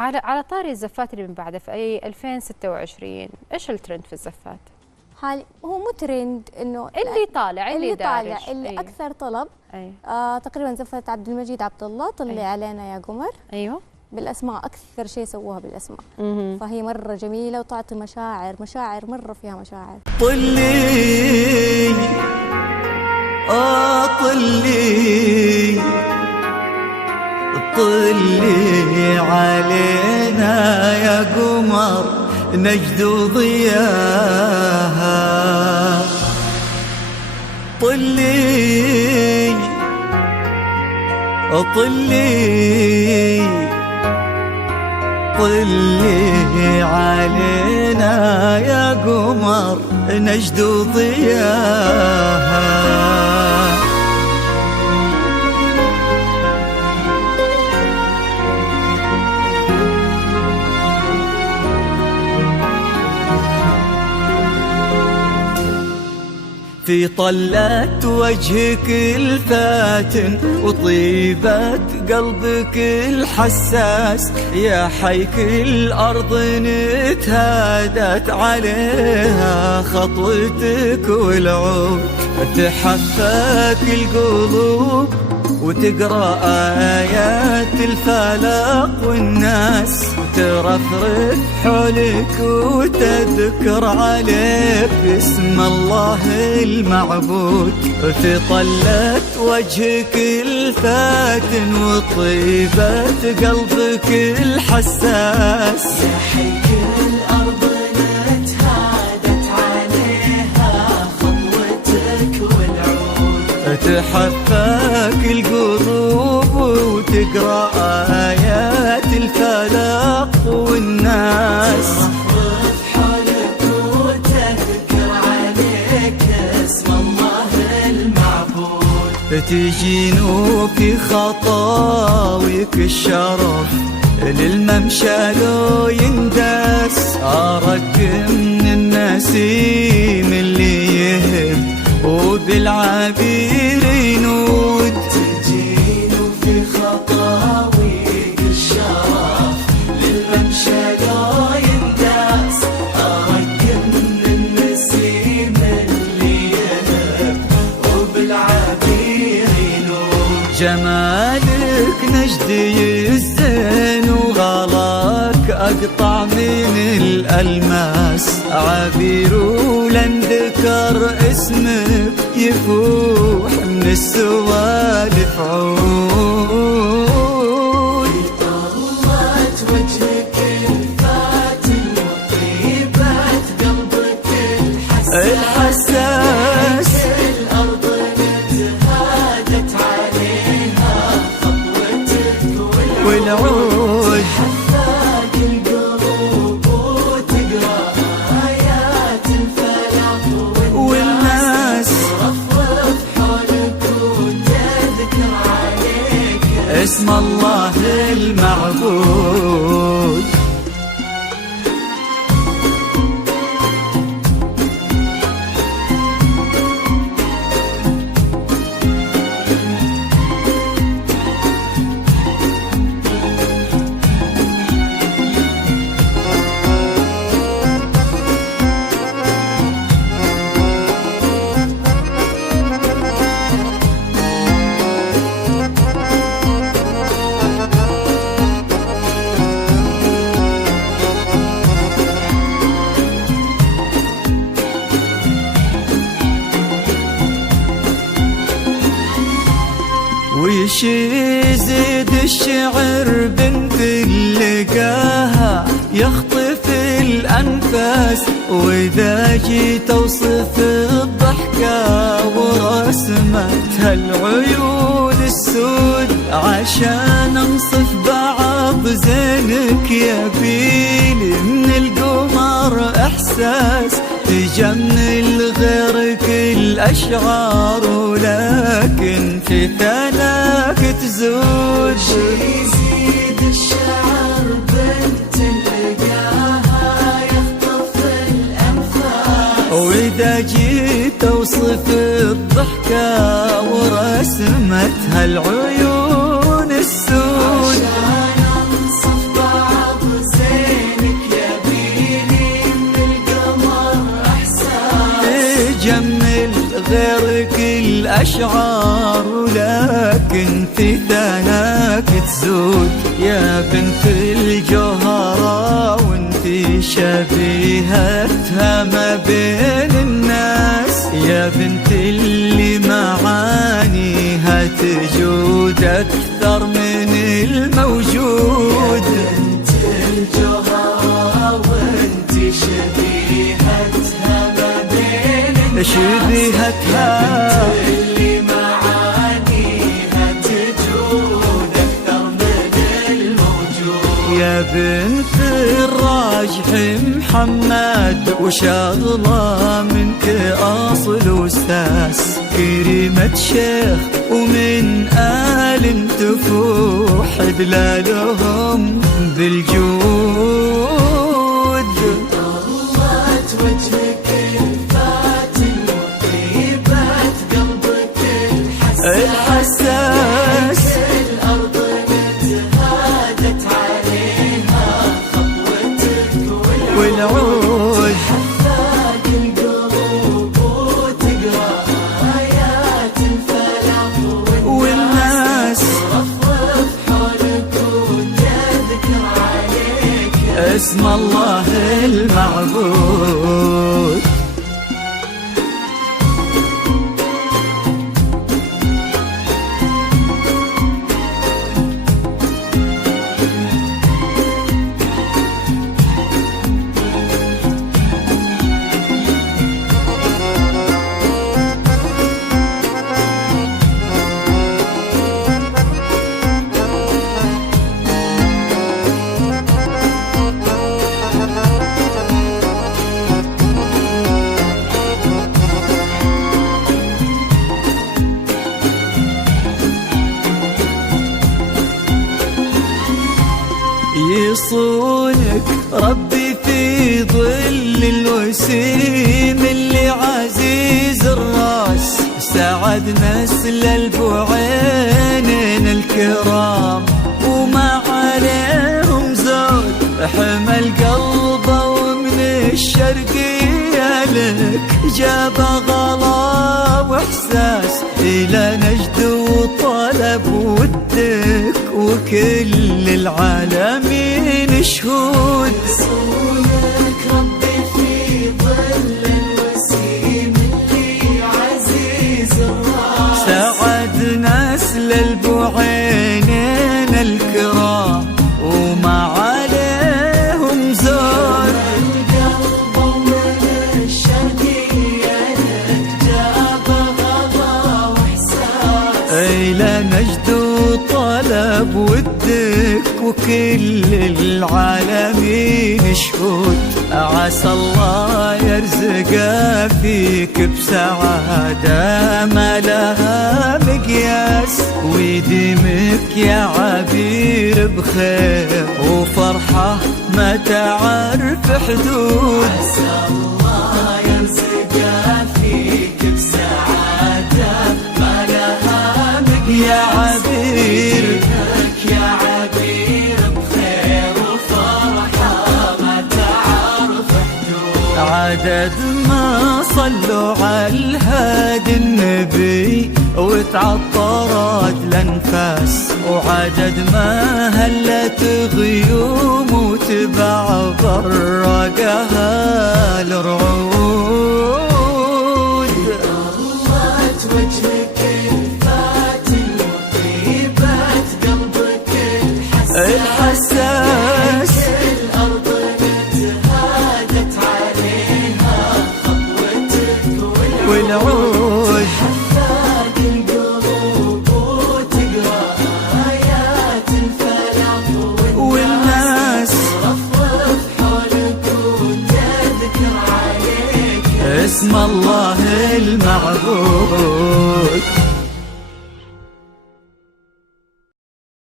على طاري الزفات اللي من بعده في أي 2026 إيش الترند في الزفات؟ حالي هو مو ترند انه اللي طالع اللي طالع دارج. اللي أيوه. اكثر طلب. تقريبا زفة عبد المجيد عبد الله طلي أيوه. علينا يا قمر. ايوه بالاسماء اكثر شيء سووها بالاسماء. فهي مره جميله وتعطي مشاعر مره فيها مشاعر. طلي طلي طلي علينا يا قمر نجد ضياها. طلي طلي طلي علينا يا قمر نجد ضياها. في طلة وجهك الفاتن وطيبة قلبك الحساس يا حيك الأرض نتهادت عليها خطوتك والعود تحفك القلوب وتقرأ آيات الفلق والناس ترفرف حولك وتذكر عليك اسم الله المعبود. في طلة وجهك الفاتن وطيبة قلبك الحساس يا حيك الأرض نتهادت عليها خطوتك والعود تحفك القلوب وتقرأ آيات الفلق والناس ترفرف حولك وتذكر عليك اسم الله المعبود. تجين في خطاويك الشرف للممشى لو يندس أراك من النسيم اللي يهب وبالعبير ينود. تجين في خطاويك الشرف للممشى لو يندس أراك من النسيم اللي يهب وبالعبير ينود. جمالك نجدي الزين وغلاك أقطع من الألماس عبير ولن ذكر اسمك يفوح من السوالف عود. طلت وجهك الفاتن وطيبة قلبك الحساس الأرض نتهادت عليها خطوتك والعود حفاك القلوب وتقرأ آيات الفلق والناس ترفرف حولك وتذكر عليك اسم الله المعبود. ويش يزيد الشعر بنت اللقاها يخطف الأنفاس وإذا جيت أوصف الضحكة ورسمتها العيون السود عشان أنصف بعض زينك يبيلي من القمر إحساس تجمل غيرك الأشعار ولكن في ثناك تزود. يزيد الشعر بنت لقاها يخطف الأنفاس وإذا جيت أوصف الضحكة ورسمتها العيون السود عشان أنصف بعض الأشعار ولكن في ثناك تزود يا بنت الجوهرة، وانتي شبيهتها ما بين الناس، يا بنت اللي معانيها تجود أكثر من الموجود. بنت الجوهرة وانتي شبيهتها ما بين الناس، شبيهتها اللي معانيها تجود أكثر من الموجود. يا بنت الراجح محمد وشغلة منك أصل أستاذ، كريمة شيخ ومن آل تفوح دلالهم بالجود. طلت وجهك الفاتن وطيبة قلبك الحساس، الأرض متهادت عليها خطوتك والعود حفاق القلوب وتقرأ آيات الفلاح والناس رفرف حولك وتذكر عليك اسم الله المعبود. يصونك ربي في ظل الوسيم اللي عزيز الراس، سعد نسل البعينين الكرام وما عليهم زود، حمل قلبه ومن الشرقية لك جاب غلا واحساس، الى نجد وطلب ودك وكل العالمين شهود. يصونك ربي في ظل الوسيم اللي عزيز الراس، سعد نسل البعينين الكرام وما عليهم زود، القلب ومن الشرقية لك جاب غلا واحساس، إلى نجد وطلب ودك وكل العالمين شهود. عسى الله يرزق فيك بسعادة ما لها مقياس، ويديمك يا عبير بخير وفرحة ما تعرف حدود. عسى الله يرزق فيك بسعادة ما لها مقياس، يا عبير يا عبير بخير وفرحة ما تعرف حدود. عدد ما صلوا على الهادي النبي وتعطرت الانفاس، وعدد ما هلت غيوم وتبع برقها الرعود. طلت وجهك الفاتن وطيبة قلبك الحساس، الأرض متهادت عليها خطوتك والعود حفاق القلوب وتقرأ آيات الفلاح والناس رفرف حولك وتذكر عليك اسم الله المعبود.